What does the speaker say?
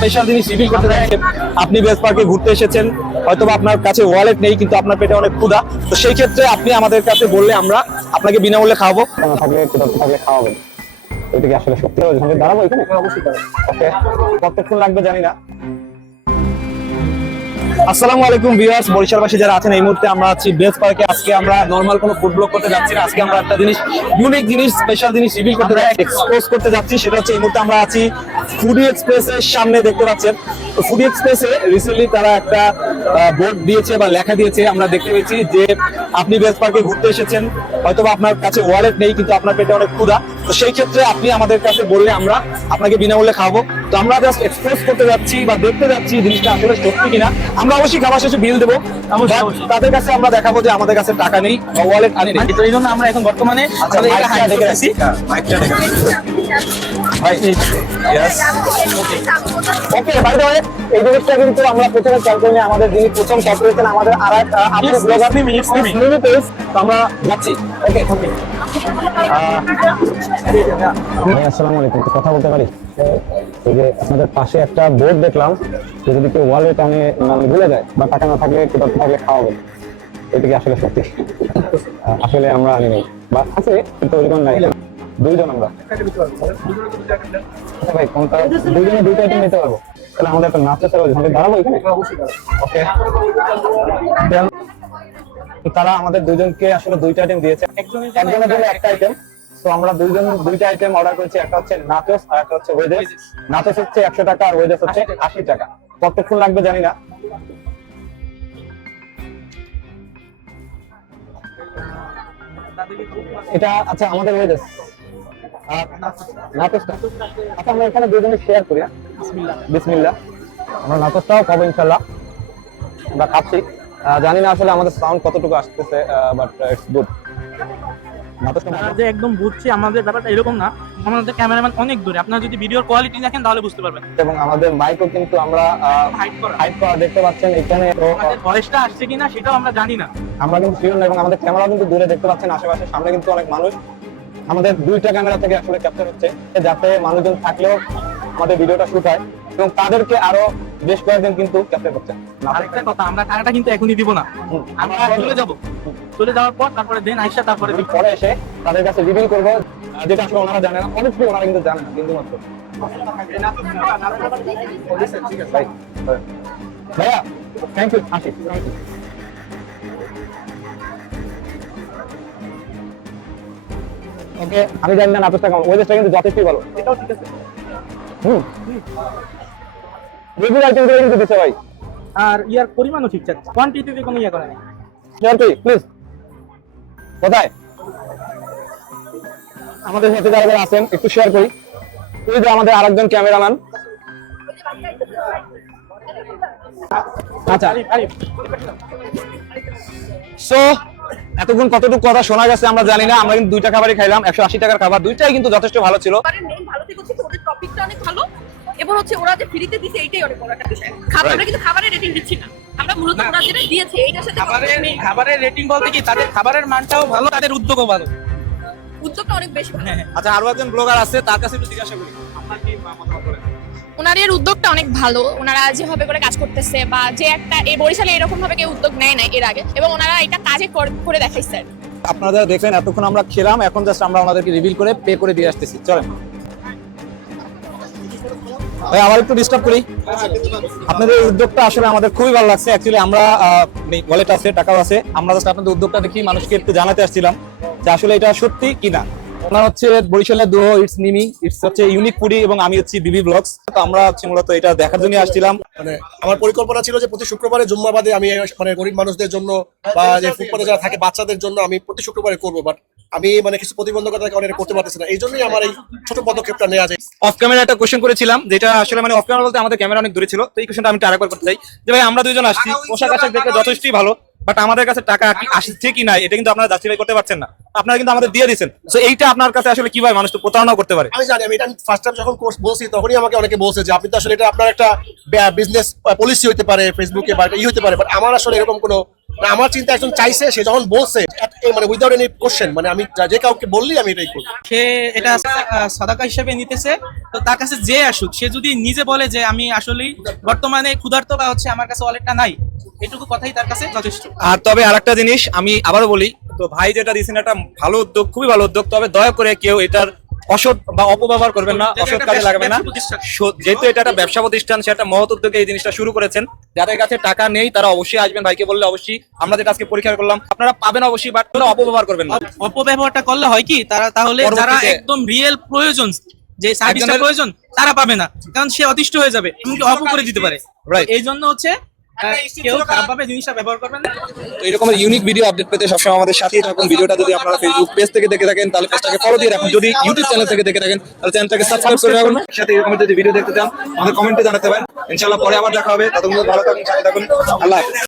Special জিনিস reveal করতে যাচ্ছেন। আপনি বেস পার্কে ঘুরতে এসেছেন, হয়তো আপনার কাছে ওয়ালেট নেই কিন্তু আপনার পেটে অনেক ক্ষুধা, তো সেই ক্ষেত্রে আপনি আমাদের কাছে বললে আমরা আপনাকে বিনামূল্যে খাওয়াবো। থাকলে খাওয়াবেন, এটা কি আসলে সত্যি? দাঁড়াবো এখানে? অবশ্যই। ওকে, কতক্ষণ লাগবে জানি না। আসসালামু আলাইকুম ভিউয়ার্স, বরিশালবাসী যারা আছেন, এই মুহূর্তে আমরা আছি বেস পার্কে। আজকে আমরা নরমাল কোনো ফুড ব্লগ করতে যাচ্ছি না, আজকে আমরা একটা জিনিস, ইউনিক জিনিস, স্পেশাল জিনিস রিভিল করতে যাচ্ছি, এক্সপোজ করতে যাচ্ছি। সেটা হচ্ছে এই মুহূর্তে আমরা আছি ফুডি এক্সপ্রেসের সামনে, দেখতে পাচ্ছেন। তো ফুডি এক্সপ্রেসে রিসেন্টলি তারা একটা বোর্ড দিয়েছে বা লেখা দিয়েছে, আমরা দেখতে পেয়েছি যে আপনি বেস পার্কে ঘুরতে এসেছেন, হয়তো আপনার কাছে ওয়ালেট নেই কিন্তু আপনার পেটে অনেক ক্ষুধা, তো সেই ক্ষেত্রে আপনি আমাদের কাছে বললে আমরা আপনাকে বিনামূল্যে খাওয়াবো। তো আমরা জাস্ট এক্সপোজ করতে যাচ্ছি বা দেখতে যাচ্ছি জিনিসটা আসলে সত্যি কিনা। আমরা অবশ্যই খাবার শেষে বিল দেবো, তাদের কাছে আমরা দেখাবো যে আমাদের কাছে টাকা নেই বা ওয়ালেট আনি নেই। তো এই জন্য আমরা এখন বর্তমানে ওকে, বাই দ্য ওয়ে, এই জিনিসটা কিন্তু আমরা প্রথমে খেয়াল করি না। আমাদের যিনি প্রথম টপ করেছেন আমাদের আর এক ব্লগার পেজ, তো আমরা যাচ্ছি। ওকে, আসসালামু আলাইকুম, কথা বলতে পারি? এই যে আপনাদের পাশে একটা বোর্ড দেখলাম যে যদি কেউ ওয়ালেট আনে মানে ভুলে যায় বা টাকা না থাকলে কোথাও থাকলে খাওয়াবেন, এটা কি আসলে সত্যি? আসলে আমরা আনি নাই বা আছে কিন্তু ওইরকম নাই, দুইজন আমরা। আচ্ছা ভাই, কোনটা? দুইজনে দুইটা আইটেম নিতে পারবো? তাহলে আমাদের একটা নাচতে দাঁড়াবো এখানে? ওকে, তারা আমাদের দুইজনকে আসলে দুইটা আইটেম দিয়েছে, একজনের জন্য একটা আইটেম। তো আমরা দুইজন দুইটা আইটেম অর্ডার করেছি, একটা হচ্ছে নাচোস আর একটা হচ্ছে ওয়েজেস। নাচোস হচ্ছে 100 টাকা আর ওয়েজেস হচ্ছে 80 টাকা। কতক্ষণ লাগবে জানি না। এটা আচ্ছা আমাদের ওয়েজেস আর নাচোসটা, আচ্ছা আমরা এখানে দুইজনে শেয়ার করি। বিসমিল্লাহ। আমরা নাচোসটাও পাবো ইনশাআল্লাহ, আমরা খাচ্ছি। জানি না আসলে আমাদের সাউন্ড কতটুকু আসতেছে, বাট ইটস গুড। যে একদম বুঝছি, আমাদের ব্যাপারটা এরকম না, আমাদের ক্যামেরাম্যান অনেক দূরে, আপনারা যদি ভিডিওর কোয়ালিটি দেখেন তাহলে বুঝতে পারবেন। এবং আমাদের মাইকও কিন্তু আমরা হাইড করা দেখতে পাচ্ছেন এখানে। ভয়েসটা আসছে কিনা সেটাও আমরা জানি না, আমরা কিন্তু শিওর না। এবং আমাদের ক্যামেরাও কিন্তু দূরে দেখতে পাচ্ছেন, আশেপাশে সামনে কিন্তু অনেক মানুষ। আমাদের দুইটা ক্যামেরা থেকে আসলে ক্যাপচার হচ্ছে, যাতে মানুষজন থাকলেও আমাদের ভিডিওটা শুট হয় এবং তাদেরকে আরো বেশ কয়েকজন কিন্তু ক্যাপচার করছে। আরেকটা কথা, আমরা টাকাটা কিন্তু এখনই দিব না, আমরা চলে যাব, চলে যাওয়ার পর তারপরে দেন আইসা তারপরে পরে এসে তাদের কাছে রিভিল করবো, যেটা আসলে ওনারা জানে না, অনেকটাই ওনারা কিন্তু জানে না কিন্তু মাত্র। ভাইয়া থ্যাংক ইউ, আসি। ওকে, আমি জানি না নাটকটা কেমন, ওয়েজেসটা কিন্তু যথেষ্টই ভালো। এটাও ঠিক আছে। রিভিউ আইটেম করে কিন্তু দিতে ভাই, আর ইয়ার পরিমাণও ঠিক আছে, কোয়ান্টিটিতে কোনো ইয়া করে না। প্লিজ কোথায় আমাদের সাথে যারা আছেন একটু শেয়ার করি। এই যে আমাদের আরেকজন ক্যামেরাম্যান। আচ্ছা, সো এতক্ষণ কতটুকু কথা শোনা গেছে আমরা জানি না, আমরা কিন্তু দুইটা খাবারই খাইলাম, 180 টাকার খাবার, দুইটাই কিন্তু যথেষ্ট ভালো ছিল। ভালো থেকে হচ্ছে ওদের টপিকটা অনেক ভালো, এবং হচ্ছে ওরা যে ফ্রিতে দিছে এইটাই অনেক বড় একটা বিষয়। খাবারটা কিন্তু খাবারের রেটিং দিচ্ছি না আমরা, মূলত ওরা যেটা দিয়েছে এইটার সাথে খাবারের রেটিং বলতে কি, তাদের খাবারের মানটাও ভালো, তাদের উদ্যোগও ভালো, উদ্যোগটা অনেক বেশি ভালো। আচ্ছা, আরো একজন ব্লগার আছে, তার কাছে একটু জিজ্ঞাসা করি, আপনার কি মতামত বলেন? ওনাদের উদ্যোগটা অনেক ভালো, ওনারা যেভাবে করে কাজ করতেছে বা যে একটা এই বরিশালে এরকম ভাবে কেউ উদ্যোগ নেয় না এর আগে, এবং ওনারা এটা কাজে করে দেখাইছে। আপনারা যারা দেখলেন এতক্ষণ আমরা খেলাম, এখন জাস্ট আমরা ওনাদেরকে রিভিল করে পে করে দিয়ে আসতেছি। চলেন ভাই, আবার একটু ডিস্টার্ব করি। আপনাদের এই উদ্যোগটা আসলে আমাদের খুবই ভালো লাগছে। অ্যাকচুয়ালি আমরা ওয়ালেট আছে, টাকাও আছে, আমরা জাস্ট আপনাদের উদ্যোগটা দেখি মানুষকে একটু জানাতে আসছিলাম যে আসলে এটা সত্যি কিনা। ওনার হচ্ছে বরিশালের দুহো, ইটস মিমি, ইটস হচ্ছে ইউনিক ফুডি, এবং আমি হচ্ছি বিবি ব্লগস। তো আমরা হচ্ছে মূলত এটা দেখার জন্য আসছিলাম। মানে আমার পরিকল্পনা ছিল যে প্রতি শুক্রবারে জুম্মাবাদে আমি মানে গরিব মানুষদের জন্য বা যে ফুটপাতে যারা থাকে বাচ্চাদের জন্য আমি প্রতি শুক্রবারে করবো, বাট আমি মানে কিছু প্রতিবন্ধকতার কারণে করতে পারতেছি না, এই জন্যই আমার এই ছোট পদক্ষেপটা নেওয়া যায়। অফ ক্যামেরা একটা কোশ্চেন করেছিলাম, যেটা আসলে মানে অফ ক্যামেরা বলতে আমাদের ক্যামেরা অনেক দূরে ছিল, তো এই কোশ্চেনটা আমি আরেকবার করতে চাই যে ভাই, আমরা দুইজন আসছি, পোশাক আশাক দেখে যথেষ্টই ভালো, বাট আমাদের কাছে টাকা কি আসছে কি নাই এটা কিন্তু আপনারা জাস্টিফাই করতে পারছেন না, আপনারা কিন্তু আমাদের দিয়ে দিয়েছেন। তো এইটা আপনার কাছে আসলে কিভাবে মানুষ তো প্রতারণা করতে পারে? আমি জানি, আমি এটা ফার্স্ট টাইম যখন কোর্স বলছি তখনই আমাকে অনেকে বলছে যে আপনি তো আসলে এটা আপনার একটা বিজনেস পলিসি হতে পারে, ফেসবুকে বা ই হতে পারে, বাট আমার আসলে এরকম কোনো আমার চিন্তা একজন চাইছে, সে যখন বলছে মানে উইদাউট এনি কোশ্চেন, মানে আমি যে কাউকে বললি আমি এটাই করবো। সে এটা সাদাকা হিসেবে নিতেছে, তো তার কাছে যে আসুক, সে যদি নিজে বলে যে আমি আসলেই বর্তমানে ক্ষুধার্ত বা হচ্ছে আমার কাছে ওয়ালেটটা নাই, এটুকু কথাই তার কাছে যথেষ্ট। আর তবে আরেকটা জিনিস আমি আবারও বলি, তো ভাই যেটা দিয়েছেন একটা ভালো উদ্যোগ, খুবই ভালো উদ্যোগ, তবে দয়া করে কেউ এটার অসৎ বা অপব্যবহার করবেন না, অসৎ কাজে লাগাবেন না। যেহেতু এটা একটা ব্যবসা প্রতিষ্ঠান, সে একটা মহৎ উদ্যোগে এই জিনিসটা শুরু করেছেন। যাদের কাছে টাকা নেই তারা অবশ্যই আসবেন, ভাইকে বললে অবশ্যই আমরা যেটা আজকে পরীক্ষা করলাম আপনারা পাবেন অবশ্যই, বাট অপব্যবহার করবেন না। অপব্যবহারটা করলে হয় কি, তাহলে যারা পরবর্তীতে একদম রিয়েল প্রয়োজন, যে সার্ভিসটা প্রয়োজন, তারা পাবে না, কারণ সে অতিষ্ঠ হয়ে যাবে, এমনকি অপ করে দিতে পারে। Right. এই জন্য হচ্ছে কেউ খারাপভাবে জিনিসটা ব্যবহার করবেন না। তো এরকম ইউনিক ভিডিও আপডেট পেতে সবসময় আমাদের সাথেই থাকুন। ভিডিওটা যদি আপনারা ফেসবুক পেজ থেকে দেখে থাকেন তাহলে পেজটাকে ফলো দিয়ে রাখুন, যদি ইউটিউব চ্যানেল থেকে দেখে থাকেন তাহলে চ্যানেলটাকে সাবস্ক্রাইব করে রাখুন। সাথে এরকম যদি ভিডিও দেখতে চান আমাদের কমেন্টে জানাতে পারেন, ইনশাআল্লাহ পরে আবার দেখা হবে। ততক্ষণ ভালো থাকুন, সাথে থাকুন, আল্লাহ হাফেজ।